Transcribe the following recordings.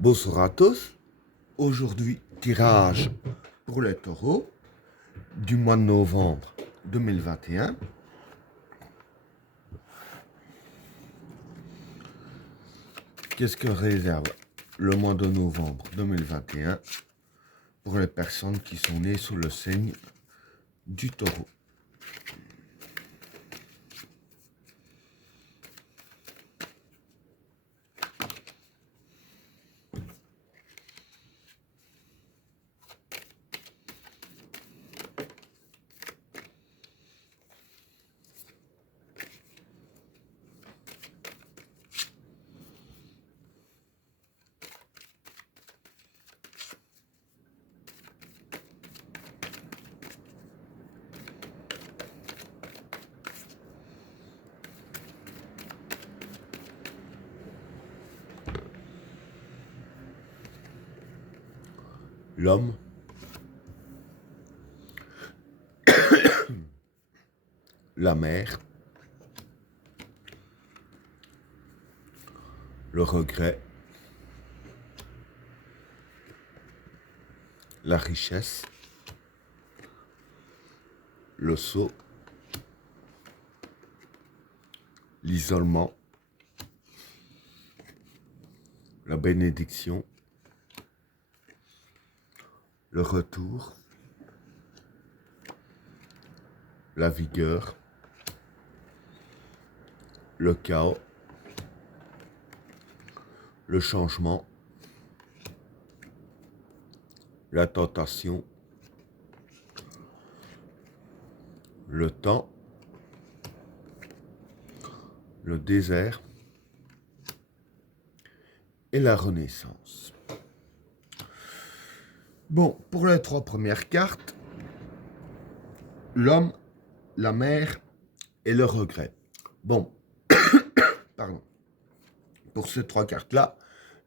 Bonsoir à tous. Aujourd'hui, tirage pour les taureaux du mois de novembre 2021. Qu'est-ce que réserve le mois de novembre 2021 pour les personnes qui sont nées sous le signe du taureau? L'homme, la mer, le regret, la richesse, le sceau, l'isolement, la bénédiction, le retour, la vigueur, le chaos, le changement, la tentation, le temps, le désert et la renaissance. Bon, pour les trois premières cartes, l'homme, la mer et le regret. Bon, pardon. Pour ces trois cartes-là,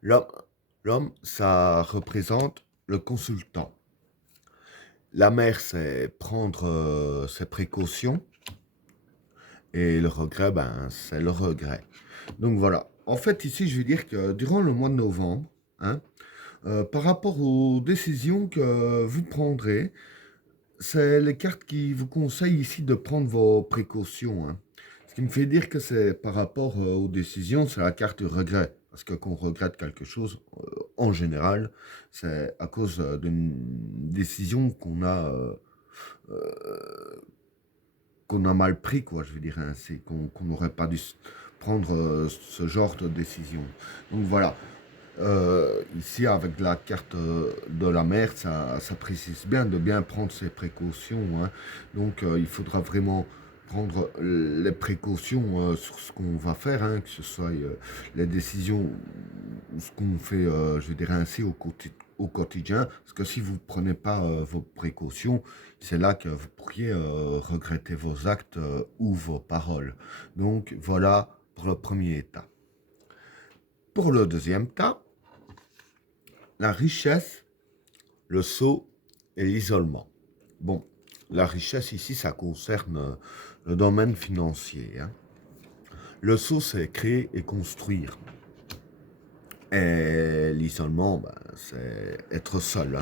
l'homme, ça représente le consultant. La mer, c'est prendre ses précautions. Et le regret, c'est le regret. Donc voilà. En fait, ici, je vais dire que durant le mois de novembre, par rapport aux décisions que vous prendrez, c'est les cartes qui vous conseillent ici de prendre vos précautions. Ce qui me fait dire que c'est par rapport aux décisions, c'est la carte du regret. Parce que quand on regrette quelque chose, en général, c'est à cause d'une décision qu'on a mal pris, quoi, je veux dire, c'est qu'on n'aurait pas dû prendre ce genre de décision. Donc voilà. Ici, avec la carte de la mer, ça précise bien de bien prendre ses précautions. Donc, il faudra vraiment prendre les précautions sur ce qu'on va faire, que ce soit les décisions ou ce qu'on fait, je veux dire ainsi, au quotidien. Parce que si vous ne prenez pas vos précautions, c'est là que vous pourriez regretter vos actes ou vos paroles. Donc, voilà pour le premier état. Pour le deuxième tas, la richesse, le sceau et l'isolement. Bon, la richesse ici, ça concerne le domaine financier. Le sceau, c'est créer et construire. Et l'isolement, c'est être seul.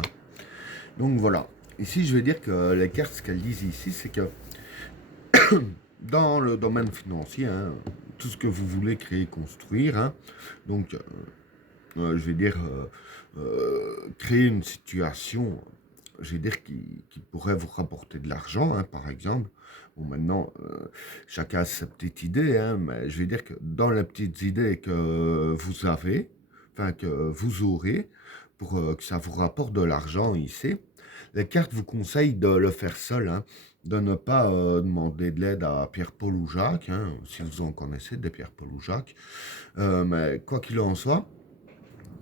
Donc voilà. Ici, je vais dire que les cartes, ce qu'elles disent ici, c'est que dans le domaine financier, tout ce que vous voulez créer et construire, donc je vais dire créer une situation, je vais dire qui pourrait vous rapporter de l'argent, par exemple. Bon, maintenant, chacun a sa petite idée, mais je vais dire que dans les petites idées que vous avez, enfin que vous aurez, pour que ça vous rapporte de l'argent ici, les cartes vous conseillent de le faire seul, de ne pas demander de l'aide à Pierre-Paul ou Jacques, si vous en connaissez des Pierre-Paul ou Jacques. Mais quoi qu'il en soit,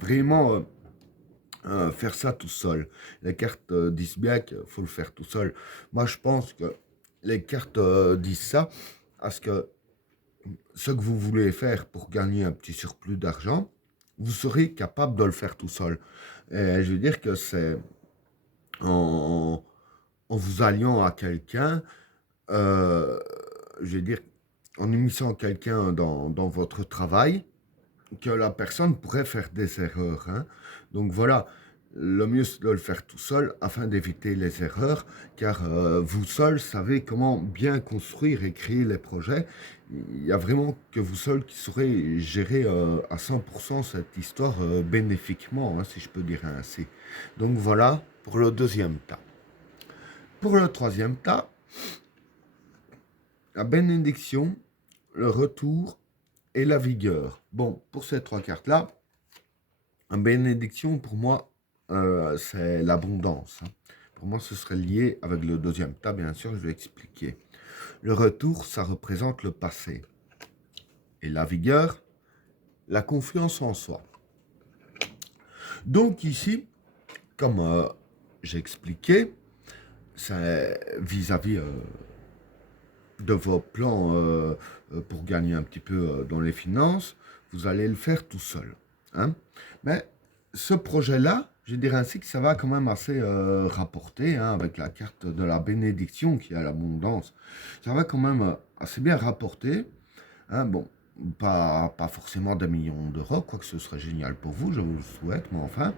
vraiment faire ça tout seul. Les cartes disent bien qu'il faut le faire tout seul. Moi, je pense que les cartes disent ça parce que ce que vous voulez faire pour gagner un petit surplus d'argent, vous serez capable de le faire tout seul. Et je veux dire que c'est en, en vous alliant à quelqu'un, je veux dire, en immisçant quelqu'un dans votre travail, que la personne pourrait faire des erreurs, hein. Donc voilà, le mieux c'est de le faire tout seul afin d'éviter les erreurs, car vous seul savez comment bien construire et créer les projets. Il n'y a vraiment que vous seul qui saurez gérer à 100% cette histoire bénéfiquement, hein, si je peux dire ainsi. Donc voilà pour le deuxième tas. Pour le troisième tas, la bénédiction, le retour et la vigueur. Bon, pour ces trois cartes-là, la bénédiction, pour moi, c'est l'abondance, hein. Pour moi, ce serait lié avec le deuxième tas, bien sûr, je vais expliquer. Le retour, ça représente le passé. Et la vigueur, la confiance en soi. Donc ici, comme j'ai expliqué, c'est vis-à-vis de vos plans pour gagner un petit peu dans les finances, vous allez le faire tout seul, hein. Mais ce projet-là, je dirais ainsi que ça va quand même assez rapporter, hein, avec la carte de la bénédiction qui a l'abondance. Ça va quand même assez bien rapporter, hein. Bon, pas forcément des millions d'euros, quoique ce serait génial pour vous, je vous le souhaite, mais enfin.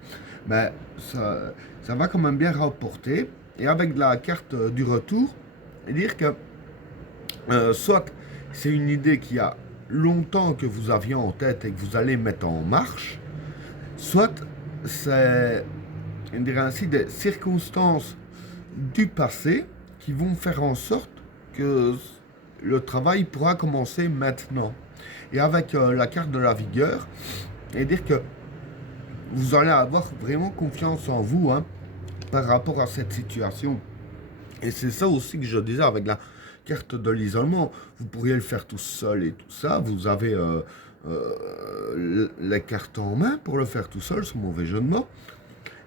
Mais ça va quand même bien rapporter. Et avec la carte du retour, dire que soit c'est une idée qui a longtemps que vous aviez en tête et que vous allez mettre en marche, soit c'est, on dirait ainsi, des circonstances du passé qui vont faire en sorte que le travail pourra commencer maintenant. Et avec la carte de la vigueur, et dire que vous allez avoir vraiment confiance en vous, hein, par rapport à cette situation. Et c'est ça aussi que je disais avec la carte de l'isolement. Vous pourriez le faire tout seul et tout ça. Vous avez les cartes en main pour le faire tout seul, ce mauvais jeu de mots.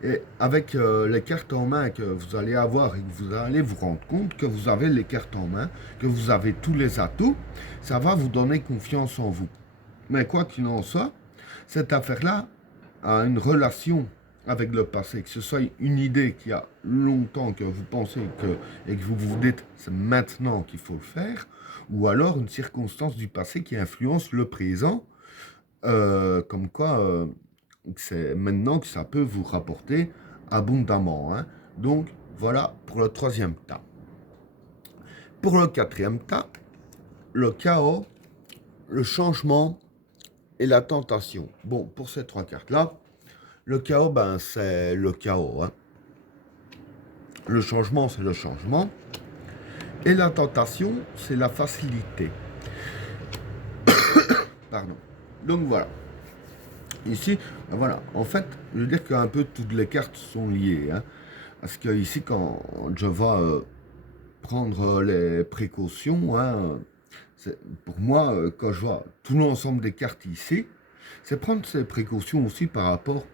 Et avec les cartes en main que vous allez avoir et que vous allez vous rendre compte que vous avez les cartes en main, que vous avez tous les atouts, ça va vous donner confiance en vous. Mais quoi qu'il en soit, cette affaire-là a une relation avec le passé, que ce soit une idée qui a longtemps que vous pensez et que vous vous dites c'est maintenant qu'il faut le faire, ou alors une circonstance du passé qui influence le présent, comme quoi c'est maintenant que ça peut vous rapporter abondamment, hein. Donc voilà pour le troisième tas. Pour le quatrième tas, le chaos, le changement et la tentation. Bon, pour ces trois cartes-là, le chaos, ben, c'est le chaos, hein. Le changement, c'est le changement. Et la tentation, c'est la facilité. Pardon. Donc voilà. Ici, ben voilà. En fait, je veux dire qu'un peu toutes les cartes sont liées, hein. Parce que ici, quand je vais prendre les précautions, hein, pour moi, quand je vois tout l'ensemble des cartes ici, c'est prendre ces précautions aussi par rapport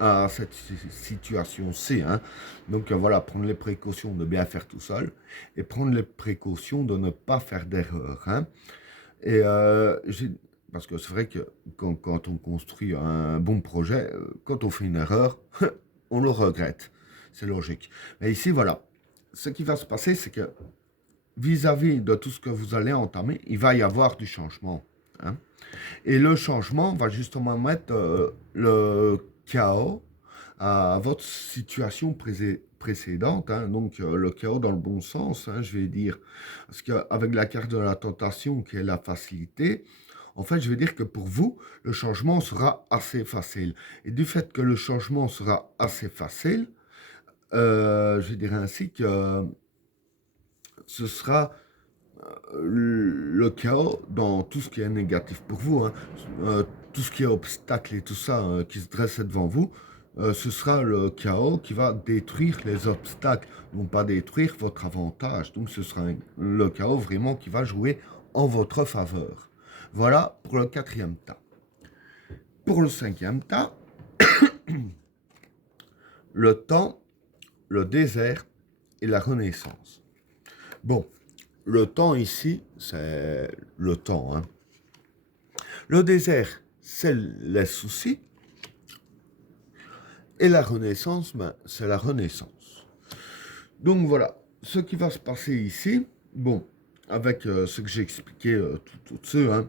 à cette situation-ci, hein. Donc voilà, prendre les précautions de bien faire tout seul et prendre les précautions de ne pas faire d'erreur, hein. Et parce que c'est vrai que quand on construit un bon projet, quand on fait une erreur, on le regrette. C'est logique. Mais ici, voilà. Ce qui va se passer, c'est que vis-à-vis de tout ce que vous allez entamer, il va y avoir du changement, hein. Et le changement va justement mettre le chaos à votre situation précédente, hein. Donc le chaos dans le bon sens, hein, je vais dire. Parce qu'avec la carte de la tentation, qui est la facilité, en fait, je vais dire que pour vous, le changement sera assez facile. Et du fait que le changement sera assez facile, je dirais ainsi que ce sera le chaos dans tout ce qui est négatif pour vous, hein. Tout ce qui est obstacle et tout ça qui se dresse devant vous, ce sera le chaos qui va détruire les obstacles, non pas détruire votre avantage. Donc ce sera le chaos vraiment qui va jouer en votre faveur. Voilà pour le quatrième tas. Pour le cinquième tas, le temps, le désert et la renaissance. Bon, le temps ici, c'est le temps, hein. Le désert, c'est les soucis. Et la renaissance, ben, c'est la renaissance. Donc voilà, ce qui va se passer ici, bon, avec ce que j'ai expliqué tout dessus, hein,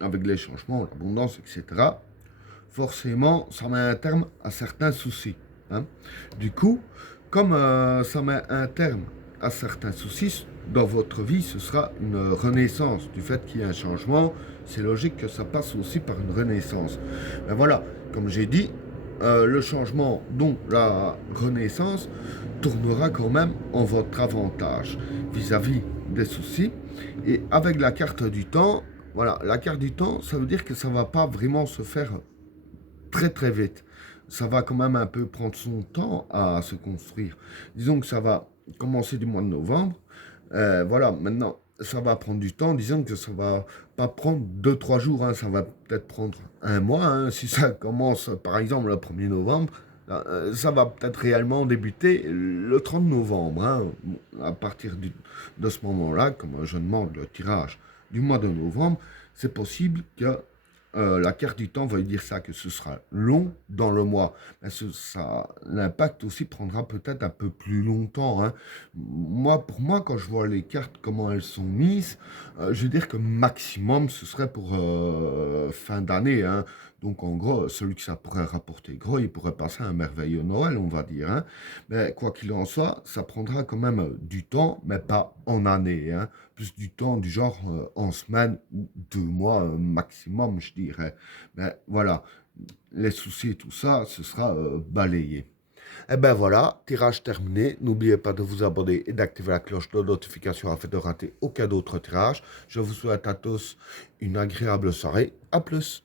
avec les changements, l'abondance, etc., forcément, ça met un terme à certains soucis. Hein. Du coup, comme ça met un terme à certains soucis, dans votre vie, ce sera une renaissance. Du fait qu'il y ait un changement, c'est logique que ça passe aussi par une renaissance. Mais voilà, comme j'ai dit, le changement, donc la renaissance, tournera quand même en votre avantage vis-à-vis des soucis. Et avec la carte du temps, voilà, la carte du temps, ça veut dire que ça ne va pas vraiment se faire très très vite. Ça va quand même un peu prendre son temps à se construire. Disons que ça va commencer du mois de novembre. Voilà, maintenant, ça va prendre du temps. Disons que ça va pas prendre 2 3 jours. Hein, ça va peut-être prendre un mois. Hein, si ça commence, par exemple, le 1er novembre, ça va peut-être réellement débuter le 30 novembre. Hein, à partir de ce moment-là, comme je demande le tirage du mois de novembre, c'est possible que la carte du temps va dire ça, que ce sera long dans le mois. Mais l'impact aussi prendra peut-être un peu plus longtemps. Hein. Pour moi, quand je vois les cartes, comment elles sont mises, je veux dire que maximum, ce serait pour fin d'année. Hein. Donc, en gros, celui que ça pourrait rapporter gros, il pourrait passer un merveilleux Noël, on va dire. Hein. Mais quoi qu'il en soit, ça prendra quand même du temps, mais pas en année. Hein. Plus du temps du genre en semaine ou 2 mois maximum, je dirais. Mais voilà, les soucis et tout ça, ce sera balayé. Et ben voilà, tirage terminé. N'oubliez pas de vous abonner et d'activer la cloche de notification afin de rater aucun autre tirage. Je vous souhaite à tous une agréable soirée. À plus.